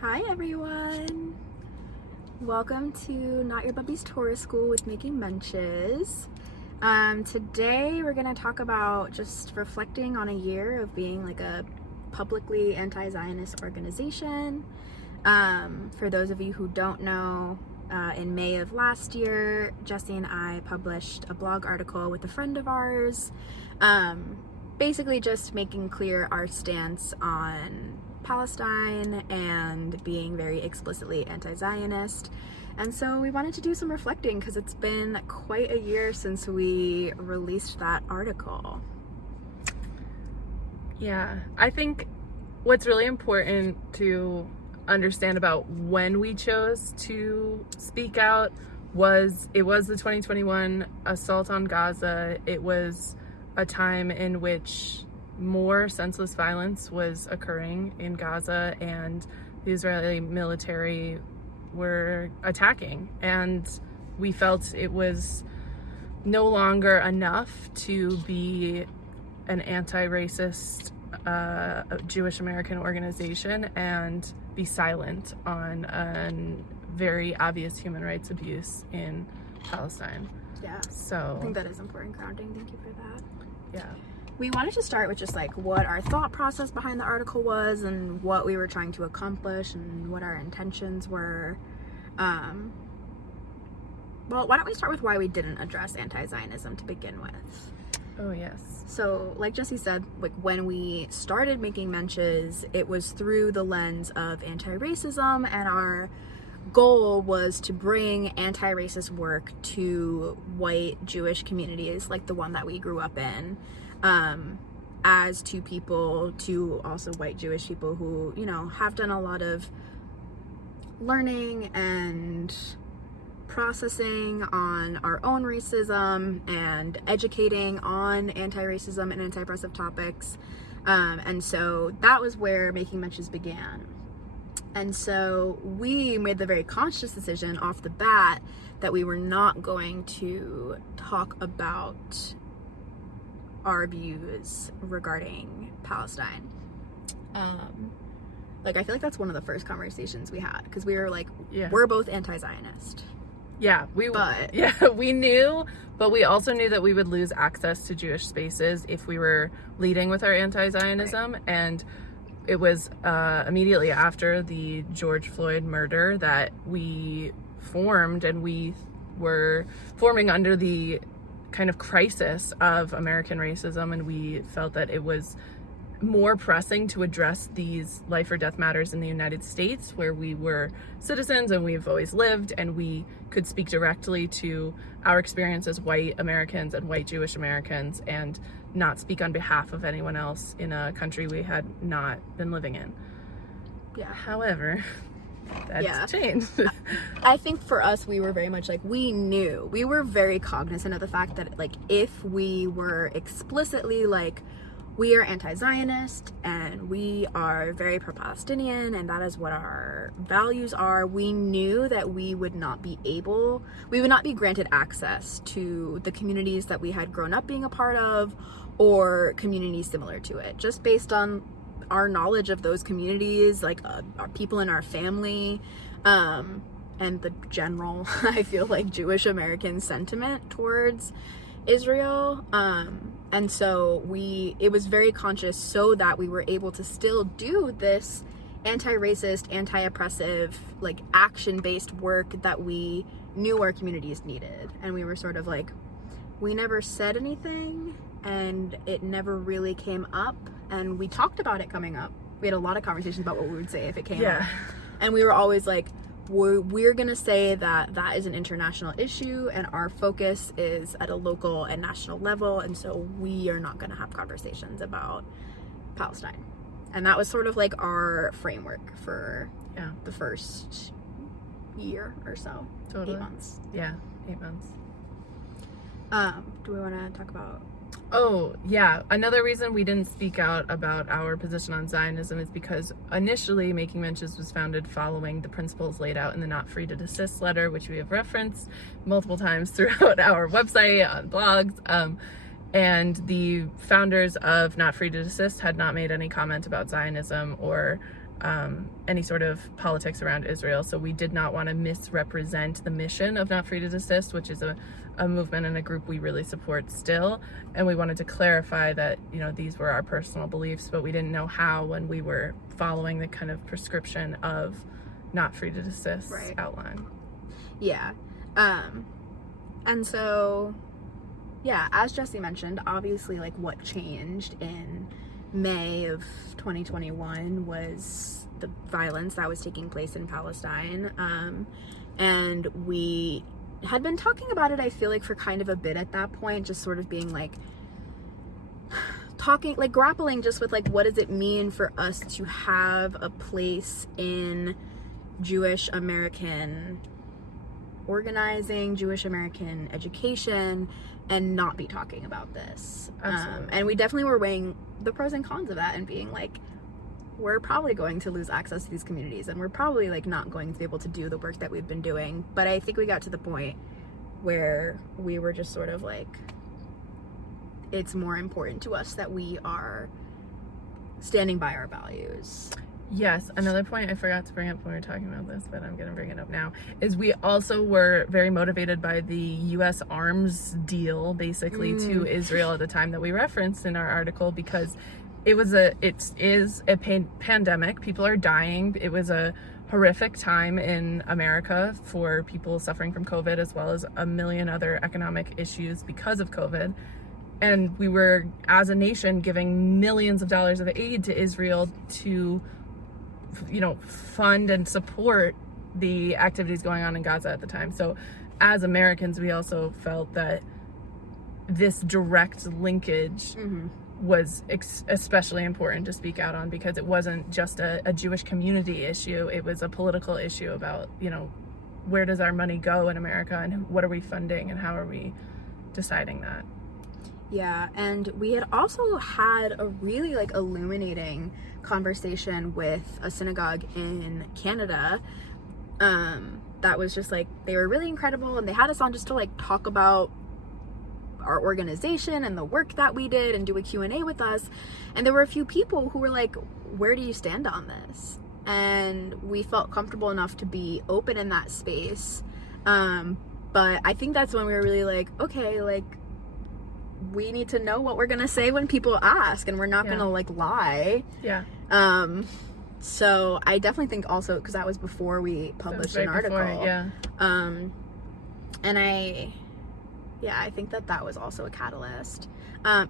Hi everyone! Welcome to Not Your Bubby's Tourist School with Making Menches. Today we're going to talk about just reflecting on a year of being like a publicly anti-Zionist organization. For those of you who don't know, in May of last year, Jesse and I published a blog article with a friend of ours, basically just making clear our stance on Palestine and being very explicitly anti-Zionist. And so we wanted to do some reflecting because it's been quite a year since we released that article. Yeah, I think what's really important to understand about when we chose to speak out was it was the 2021 assault on Gaza. It was a time in which more senseless violence was occurring in Gaza and the Israeli military were attacking, and we felt it was no longer enough to be an anti-racist Jewish American organization and be silent on a very obvious human rights abuse in Palestine. Yeah, so I think that is important grounding. Thank you for that. Yeah. We wanted to start with just like what our thought process behind the article was and what we were trying to accomplish and what our intentions were. Well, why don't we start with why we didn't address anti-Zionism to begin with? Oh, yes. So, like Jesse said, like when we started making mentions, it was through the lens of anti-racism, and our goal was to bring anti-racist work to white Jewish communities like the one that we grew up in. As to people, to also white Jewish people who, you know, have done a lot of learning and processing on our own racism and educating on anti-racism and anti-oppressive topics. And so that was where Making Mentions began. And so we made the very conscious decision off the bat that we were not going to talk about our views regarding Palestine. Like, I feel like that's one of the first conversations we had, because we were like, we're both anti-Zionist. Yeah, we knew, but we also knew that we would lose access to Jewish spaces if we were leading with our anti-Zionism. Right. And it was immediately after the George Floyd murder that we formed, and we were forming under the kind of crisis of American racism, and we felt that it was more pressing to address these life or death matters in the United States, where we were citizens and we've always lived, and we could speak directly to our experience as white Americans and white Jewish Americans, and not speak on behalf of anyone else in a country we had not been living in. Yeah. However, that's changed. I think for us, we were very much like, we were very cognizant of the fact that, like, if we were explicitly like, we are anti-Zionist and we are very pro-Palestinian and that is what our values are, we knew that we would not be granted access to the communities that we had grown up being a part of, or communities similar to it, just based on our knowledge of those communities, like our people in our family, and the general, I feel like, Jewish American sentiment towards Israel. And so it was very conscious so that we were able to still do this anti-racist, anti-oppressive, like action-based work that we knew our communities needed. And we were sort of like, we never said anything and it never really came up, and we talked about it coming up. We had a lot of conversations about what we would say if it came up. And we were always like, we're gonna say that is an international issue and our focus is at a local and national level, and so we are not gonna have conversations about Palestine. And that was sort of like our framework for the first year or so. Totally. 8 months. Yeah, 8 months. Do we want to talk about... Oh, yeah. Another reason we didn't speak out about our position on Zionism is because initially Making Mentions was founded following the principles laid out in the Not Free to Desist letter, which we have referenced multiple times throughout our website, on blogs. And the founders of Not Free to Desist had not made any comment about Zionism or any sort of politics around Israel. So we did not want to misrepresent the mission of Not Free to Desist, which is a movement and a group we really support still. And we wanted to clarify that, you know, these were our personal beliefs, but we didn't know how when we were following the kind of prescription of Not Free to Desist outline. Yeah. And so, yeah, as Jesse mentioned, obviously, like, what changed in May of 2021 was the violence that was taking place in Palestine. And we had been talking about it, I feel like, for kind of a bit at that point, just sort of being like, grappling just with, like, what does it mean for us to have a place in Jewish American organizing, Jewish American education, and not be talking about this. And we definitely were weighing the pros and cons of that and being like, we're probably going to lose access to these communities, and we're probably, like, not going to be able to do the work that we've been doing. But I think we got to the point where we were just sort of like, it's more important to us that we are standing by our values. Yes, another point I forgot to bring up when we were talking about this, but I'm going to bring it up now, is we also were very motivated by the U.S. arms deal, basically, to Israel at the time that we referenced in our article, because it is a pandemic. People are dying. It was a horrific time in America for people suffering from COVID, as well as a million other economic issues because of COVID. And we were, as a nation, giving millions of dollars of aid to Israel to, you know, fund and support the activities going on in Gaza at the time. So as Americans, we also felt that this direct linkage was especially important to speak out on, because it wasn't just a Jewish community issue. It was a political issue about, you know, where does our money go in America, and what are we funding, and how are we deciding that? Yeah, and we had also had a really, like, illuminating conversation with a synagogue in Canada that was just, like, they were really incredible, and they had us on just to, like, talk about our organization and the work that we did and do a Q&A with us. And there were a few people who were like, where do you stand on this? And we felt comfortable enough to be open in that space. But I think that's when we were really like, okay, like, we need to know what we're gonna say when people ask, and we're not gonna, like, lie. Yeah. So I definitely think also, because that was before we published an article. And I think that was also a catalyst.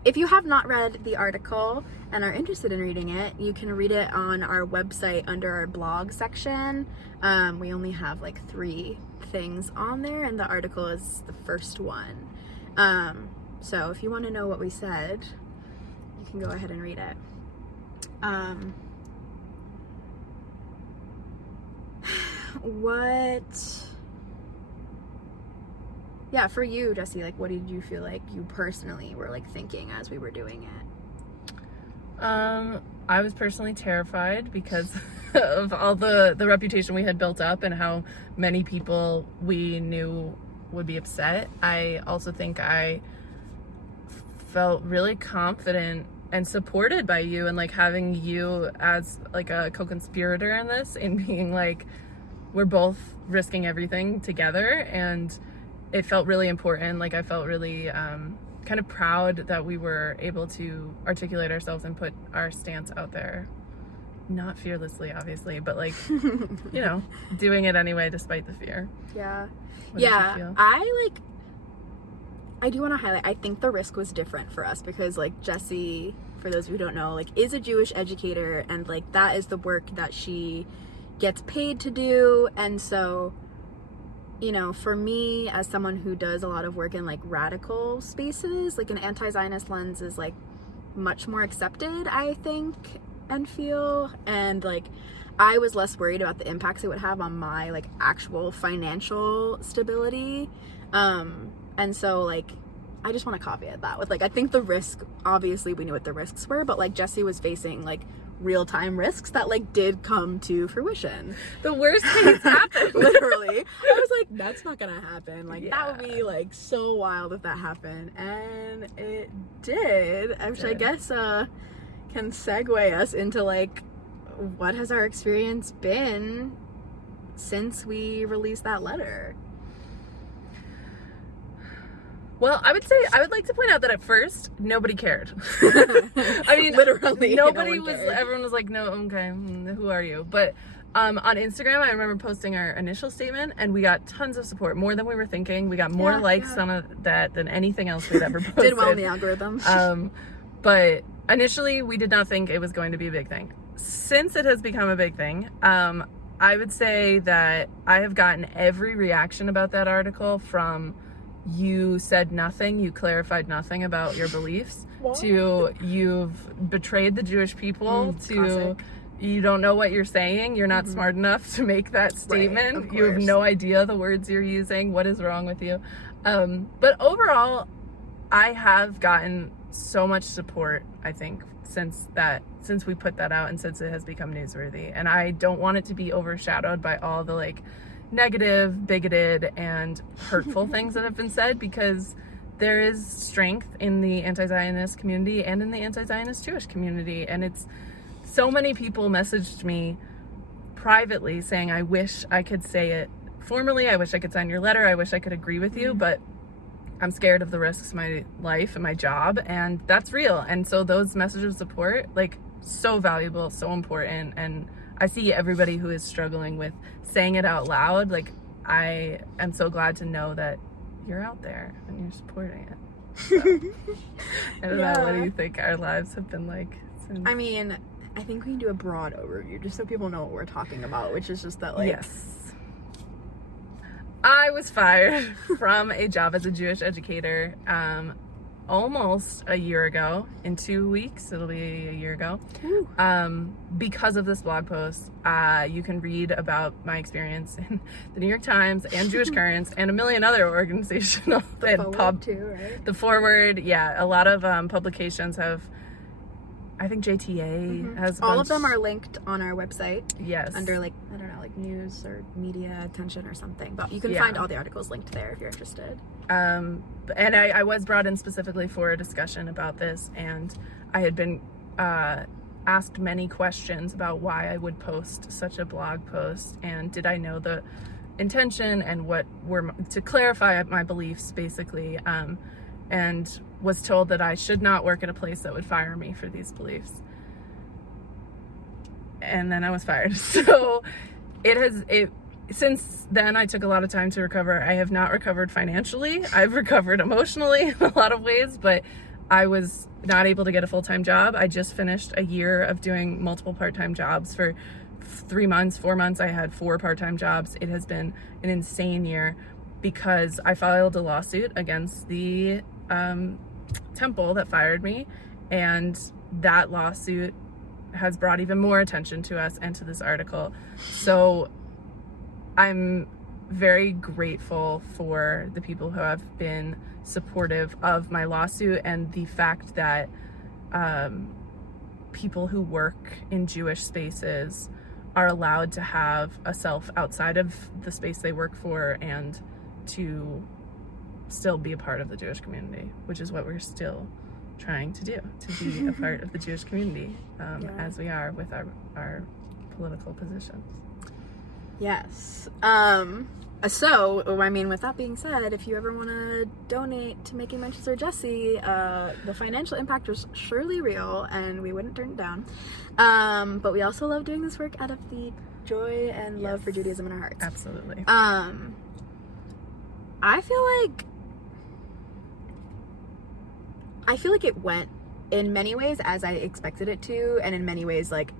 If you have not read the article and are interested in reading it, you can read it on our website under our blog section. We only have, like, 3 things on there, and the article is the first one. So if you want to know what we said, you can go ahead and read it. Yeah, for you, Jesse, like, what did you feel like you personally were, like, thinking as we were doing it? I was personally terrified because of all the reputation we had built up and how many people we knew would be upset. I also think I felt really confident and supported by you, and, like, having you as, like, a co-conspirator in this, in being like, we're both risking everything together, and it felt really important. Like, I felt really kind of proud that we were able to articulate ourselves and put our stance out there. Not fearlessly, obviously, but, like, you know, doing it anyway despite the fear. Yeah. What did you feel? I do want to highlight, I think the risk was different for us because, like, Jessie, for those who don't know, like, is a Jewish educator, and, like, that is the work that she gets paid to do. And so, you know, for me, as someone who does a lot of work in, like, radical spaces, like, an anti-Zionist lens is, like, much more accepted, I think, and feel. And, like, I was less worried about the impacts it would have on my, like, actual financial stability. And so, like, I just want to caveat that with, like, I think the risk, obviously we knew what the risks were, but, like, Jessie was facing, like, real-time risks that, like, did come to fruition. The worst case happened. Literally. I was like, that's not gonna happen. Like, that would be, like, so wild if that happened. And it did. Which I guess can segue us into, like, what has our experience been since we released that letter? Well, I would like to point out that at first, nobody cared. I mean, literally, nobody was, everyone was like, no, okay, who are you? But on Instagram, I remember posting our initial statement, and we got tons of support, more than we were thinking. We got more likes on that than anything else we'd ever posted. Did well in the algorithm. But initially, we did not think it was going to be a big thing. Since it has become a big thing, I would say that I have gotten every reaction about that article, from you said nothing, you clarified nothing about your beliefs, to you've betrayed the Jewish people, to classic. You don't know what you're saying, you're not smart enough to make that statement, right, you have no idea the words you're using, what is wrong with you? But overall, I have gotten so much support, I think, since we put that out and since it has become newsworthy. And I don't want it to be overshadowed by all the like negative, bigoted, and hurtful things that have been said, because there is strength in the anti-Zionist community and in the anti-Zionist Jewish community. And it's so many people messaged me privately saying, I wish I could say it formally, I wish I could sign your letter, I wish I could agree with you, but I'm scared of the risks of my life and my job, and that's real. And so those messages of support, like, so valuable, so important. And I see everybody who is struggling with saying it out loud. Like, I am so glad to know that you're out there and you're supporting it. So, I don't know, what do you think our lives have been like since? I mean, I think we can do a broad overview just so people know what we're talking about, which is just that, like, yes. I was fired from a job as a Jewish educator almost a year ago. In 2 weeks, it'll be a year ago. Because of this blog post. You can read about my experience in the New York Times and Jewish Currents and a million other organizational The Forward, yeah. A lot of publications have, I think JTA has all of them are linked on our website. Yes. Under, like, I don't know, like news or media attention or something. But you can find all the articles linked there if you're interested. And I was brought in specifically for a discussion about this, and I had been asked many questions about why I would post such a blog post, and did I know the intention and what were, to clarify my beliefs, basically. And was told that I should not work at a place that would fire me for these beliefs. And then I was fired. So since then, I took a lot of time to recover. I have not recovered financially. I've recovered emotionally in a lot of ways, but I was not able to get a full-time job. I just finished a year of doing multiple part-time jobs. For 3 months, 4 months, I had 4 part-time jobs. It has been an insane year because I filed a lawsuit against the temple that fired me, and that lawsuit has brought even more attention to us and to this article. So I'm very grateful for the people who have been supportive of my lawsuit, and the fact that people who work in Jewish spaces are allowed to have a self outside of the space they work for, and to still be a part of the Jewish community, which is what we're still trying to do, to be a part of the Jewish community, as we are with our political positions. Yes. So, I mean, with that being said, if you ever want to donate to Making Mentions or Jesse, the financial impact was surely real, and we wouldn't turn it down. But we also love doing this work out of the joy and love for Judaism in our hearts. Absolutely. I feel like it went in many ways as I expected it to, and in many ways, like,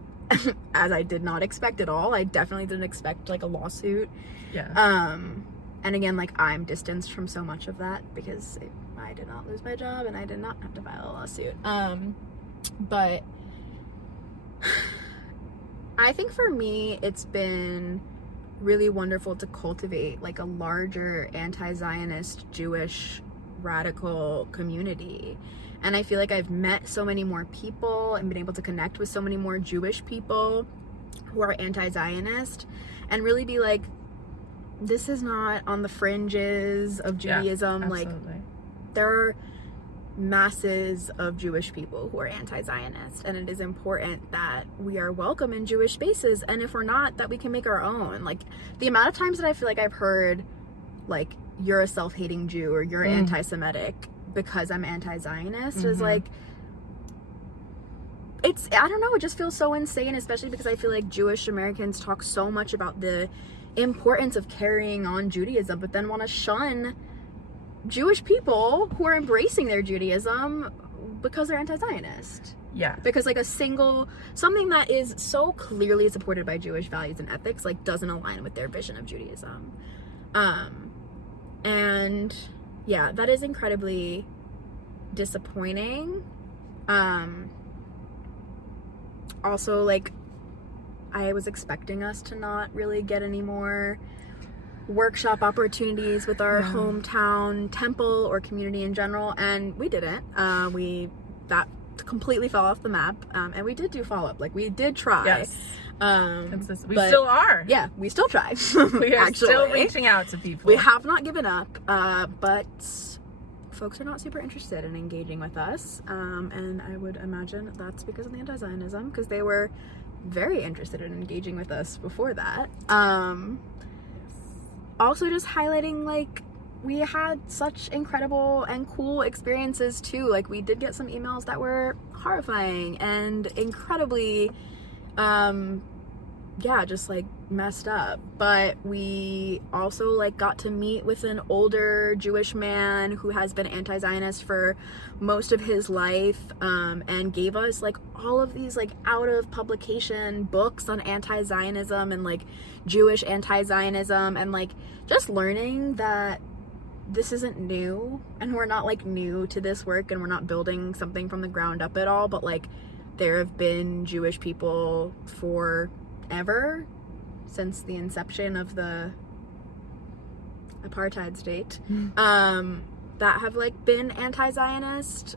as I did not expect at all. I definitely didn't expect, like, a lawsuit. Yeah. And again, like, I'm distanced from so much of that because I did not lose my job and I did not have to file a lawsuit. But I think for me, it's been really wonderful to cultivate, like, a larger anti-Zionist Jewish radical community. And I feel like I've met so many more people and been able to connect with so many more Jewish people who are anti-Zionist, and really be like, this is not on the fringes of Judaism. Yeah, like, there masses of Jewish people who are anti-Zionist, and it is important that we are welcome in Jewish spaces, and if we're not, that we can make our own. Like, the amount of times that I feel like I've heard, like, you're a self-hating Jew or you're anti-Semitic because I'm anti-Zionist is like, it's, I don't know, it just feels so insane, especially because I feel like Jewish Americans talk so much about the importance of carrying on Judaism, but then want to shun Jewish people who are embracing their Judaism because they're anti-Zionist. Yeah. Because like something that is so clearly supported by Jewish values and ethics, like, doesn't align with their vision of Judaism. And yeah, that is incredibly disappointing. Also, like, I was expecting us to not really get any more workshop opportunities with our hometown temple or community in general, and we didn't. That completely fell off the map, and we did do follow-up. Like, we did try. Yes. We still are. Yeah, we still try. We are still reaching out to people. We have not given up, but folks are not super interested in engaging with us, and I would imagine that's because of the anti-Zionism, because they were very interested in engaging with us before that. Also, just highlighting, like, we had such incredible and cool experiences too. Like, we did get some emails that were horrifying and incredibly just like messed up, but we also, like, got to meet with an older Jewish man who has been anti-Zionist for most of his life, and gave us, like, all of these, like, out of publication books on anti-Zionism and, like, Jewish anti-Zionism, and, like, just learning that this isn't new, and we're not, like, new to this work, and we're not building something from the ground up at all, but, like, there have been Jewish people forever, since the inception of the apartheid state, that have, like, been anti-Zionist,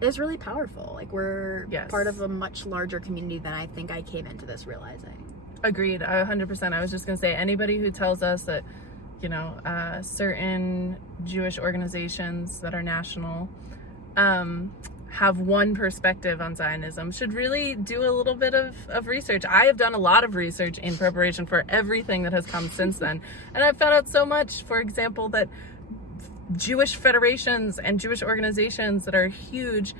is really powerful. Like, we're part of a much larger community than I think I came into this realizing. Agreed, 100%. I was just gonna say, anybody who tells us that, you know, certain Jewish organizations that are national have one perspective on Zionism should really do a little bit of research. I have done a lot of research in preparation for everything that has come since then, and I've found out so much. For example, that Jewish federations and Jewish organizations that are huge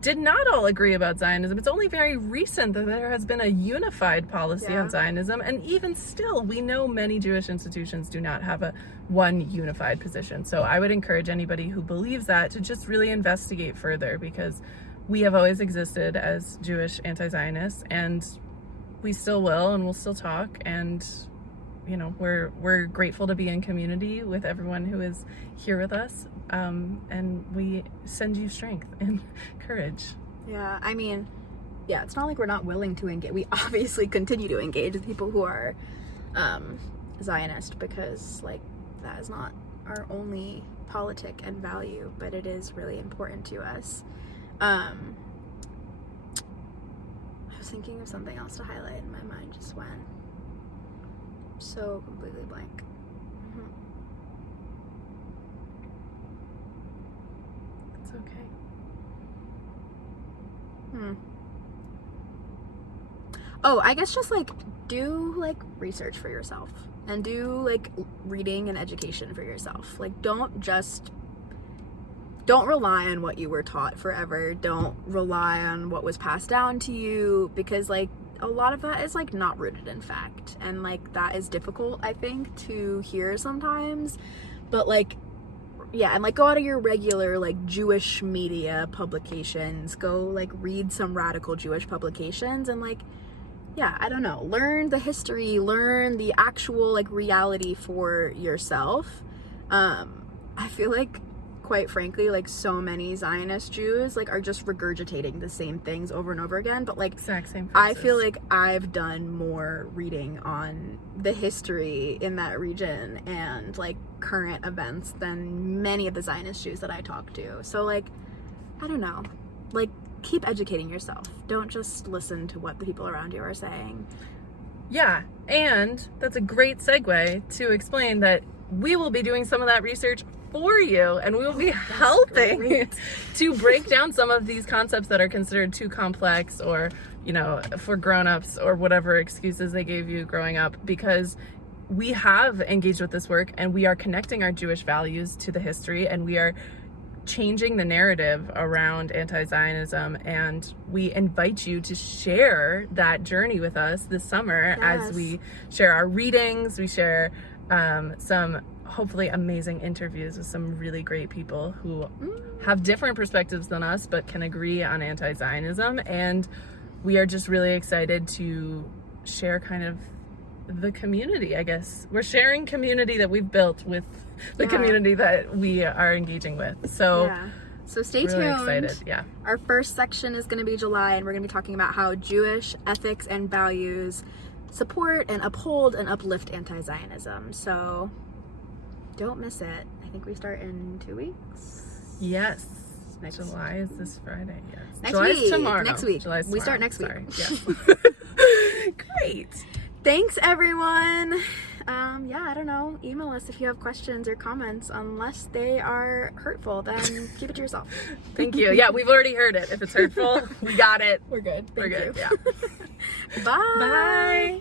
did not all agree about Zionism. It's only very recent that there has been a unified policy on Zionism, and even still, we know many Jewish institutions do not have a one unified position. So I would encourage anybody who believes that to just really investigate further, because we have always existed as Jewish anti-Zionists, and we still will, and we'll still talk, and, you know, we're grateful to be in community with everyone who is here with us, and we send you strength and courage. Yeah, I mean, yeah, it's not like we're not willing to engage. We obviously continue to engage with people who are Zionist, because, like, that is not our only politic and value, but it is really important to us. I was thinking of something else to highlight, and my mind just went so completely blank. It's okay. Oh, I guess just, like, do, like, research for yourself, and do, like, reading and education for yourself. Like, don't rely on what you were taught forever. Don't rely on what was passed down to you, because, like, a lot of that is, like, not rooted in fact, and, like, that is difficult, I think, to hear sometimes. But, like, yeah, and, like, go out of your regular, like, Jewish media publications, go, like, read some radical Jewish publications, and, like, yeah, I don't know, learn the history, learn the actual, like, reality for yourself. I feel like, quite frankly, like, so many Zionist Jews, like, are just regurgitating the same things over and over again, but, like, exact same phrases. I feel like I've done more reading on the history in that region and, like, current events than many of the Zionist Jews that I talk to. So, like, I don't know, like, keep educating yourself. Don't just listen to what the people around you are saying. Yeah, and that's a great segue to explain that we will be doing some of that research for you, and we will be helping to break down some of these concepts that are considered too complex, or, you know, for grown-ups, or whatever excuses they gave you growing up, because we have engaged with this work and we are connecting our Jewish values to the history, and we are changing the narrative around anti-Zionism, and we invite you to share that journey with us this summer. As we share our readings, we share some hopefully amazing interviews with some really great people who have different perspectives than us but can agree on anti-Zionism, and we are just really excited to share kind of the community, I guess. We're sharing community that we've built with the community that we are engaging with. So stay tuned. Excited. Our first section is going to be July, and we're going to be talking about how Jewish ethics and values support and uphold and uplift anti-Zionism. So don't miss it. I think we start in 2 weeks. Yes. July is this Friday. Yes. Next July week. Is tomorrow. Next week. July's tomorrow. We start next week. Sorry. Yeah. Great. Thanks, everyone. I don't know. Email us if you have questions or comments. Unless they are hurtful, then keep it to yourself. Thank you. Yeah, we've already heard it. If it's hurtful, we got it. We're good. We're good. Yeah. Bye. Bye.